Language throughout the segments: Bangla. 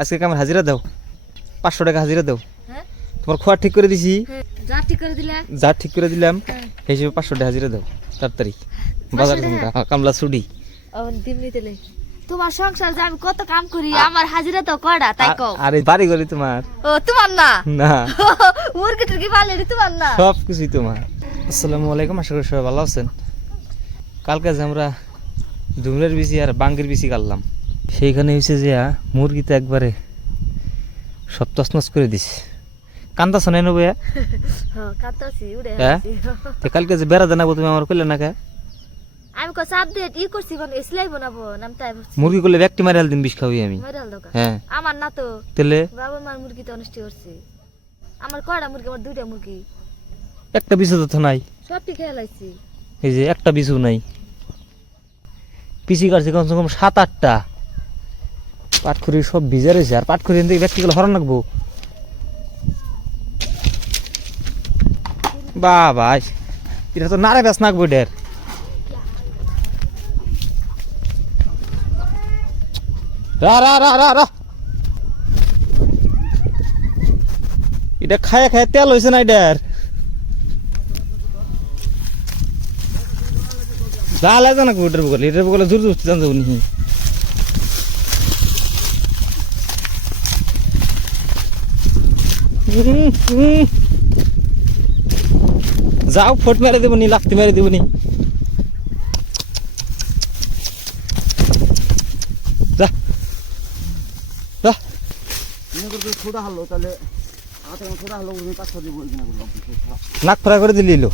আজকে কামের হাজিরা দাও, 500 টাকা হাজিরা দাও। হ্যাঁ তোমার খোয়া ঠিক করে দিছি, যা ঠিক করে দিলা, যা ঠিক করে দিলাম সেই হিসেবে 500 টাকা হাজিরা দাও তাড়াতাড়ি। বাজার কামলা ছুটি দিমনি তেলে তোমার সংসার যে আমি কত কাম করি, আমার হাজিরা তো কয়টা তাই কও। আরে বাড়ি গলি তোমার ও তোমার না না, মুরগি টুরগি পালে তোমার না, সব কিছুই তোমার। আসসালামু আলাইকুম, আশা করি সবাই ভালো আছেন। কালকে যে আমরা ডুমরের বিচি আর বাঙ্গির বিচি কাটলাম, সেইখানে হয়েছে যে মুরগিতে একবারে সব তছনছ করে দিস। কান্তা শোনাই নেবো হ্যাঁ কাঁদতাছি উড়ে হ্যাঁ আসছি। তো কালকে যে বেড়া জানাবো তুমি আমার কইলে না কে? আমি কো চাপ দিয়ে ই করছি কোন ইসলাই বানাবো নাম তাই বলছি মুরগি করলে ব্যক্তি মারাল দিন বিষ খাওয়াই আমি। মরাল দোকা হ্যাঁ আমার না তো, তেলে বাবা মার মুরগি তো অনষ্টি করছে। আমার কয়টা মুরগি, আমার দুইটা মুরগি, একটা বিছু তো নাই, সব ঠিক খেয়ে লাইছি। এই যে একটা বিছু নাই, পিসি কাটছে কমসে কম 7-8টা। পাটখুরি সব ভিজা রয়েছে, আর পাটখুরি থেকে ব্যক্তিগুলো হরণ রাখবো। বাবা এটা তো নারে ব্যাস নাকবো ডের। রা রা রা রা রা এটা খায় খায় তেল হয়েছে না এটার। জালে জানা এটার বগলে, এটার বগলে জোর জোর জান যাবো নি। যাও ফোট মেরে দেবো নি, লাফতে মেরে দেবো নি। যা যা নাক ফ্রাই করে দিলি লো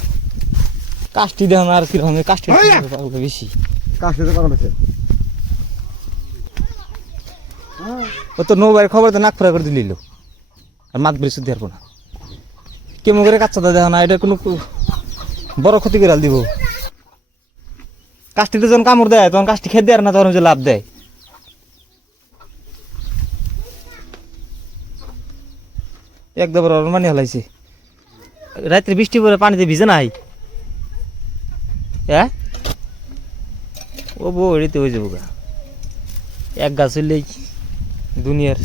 কাষ্টি দেহ না আর কিরকম কাষ্টি বেশি ও তো নৌবাইয়ের খবর তো নাক ফ্রাই করে দিলি লো আর মাছ বেশি শুদ্ধ না কেমন করে কাচ্চাটা দেখ না, এটা কোনো বড় ক্ষতি করে দিব। কাষ্টিতে যখন কামড় দেয় তখন কাষ্টি খেতে দেয় না, তখন যে লাভ দেয়। একদম মানে হলাইছে রাত্রে বৃষ্টি পরে পানিতে ভিজে নাই। হ্যাঁ ও বউ এড়িতে হয়ে যাবো গা, এক গাছ হইলেই দুনিয়ার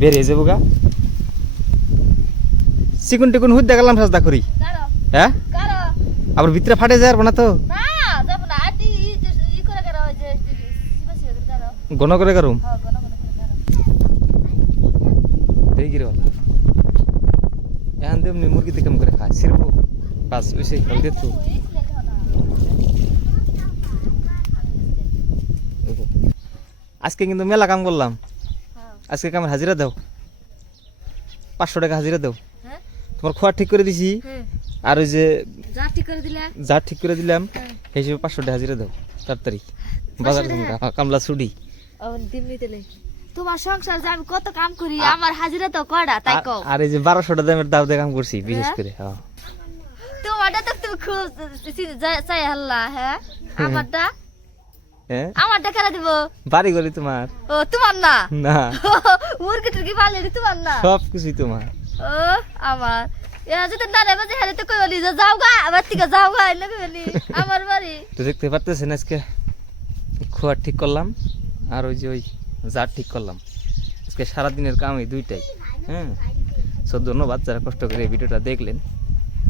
বের হয়ে যাবো গা। চিকুন টিকুন হুদ দেখালাম সাজদা করি। হ্যাঁ আবার ভিতরে ফাটে যায় না তো, ঘন করে কারুম এখন তেমনি মুরগিতে কেমন করে খায় সিরবো বাস ওইসে খেলতে তো। আজকে কিন্তু মেলা কাম করলাম, আজকে কামের হাজিরা দাও, 500 টাকা হাজিরা দাও। তোমার খোয়া ঠিক করে দিছি, আর ওই যে যা ঠিক করে দিলাম সেই হিসেবে 500 টাকা হাজিরা দাও তাড়াতাড়ি। বাজার কামলা ছুটি তোমার সংসার যে আমি কত কাম করি, আমার হাজিরা তো কয়টা তাই কও। আর এই যে 1200 দামের দাও দিয়ে কাম করছি বিশেষ করে। হ্যাঁ তোমারটা তো তুমি খুব চাই হাল্লা। হ্যাঁ আমারটা হ্যাঁ আমারটা কেন দিব, বাড়ি গলি তোমার ও তোমার না না, মুরগি টুরগি পালে তোমার না, সব কিছুই তোমার। ও আমার এরা যদি না রে বাজে হারে তো কই বলি যে যাও গা আবার থেকে যাও গা এনে বলি আমার বাড়ি। তো দেখতে পারতেছেন আজকে খোয়া ঠিক করলাম আর ওই যে ওই জার ঠিক করলাম। আজকে সারাদিনের কাম এই দুইটাই। হ্যাঁ সো ধন্যবাদ যারা কষ্ট করে এই ভিডিওটা দেখলেন।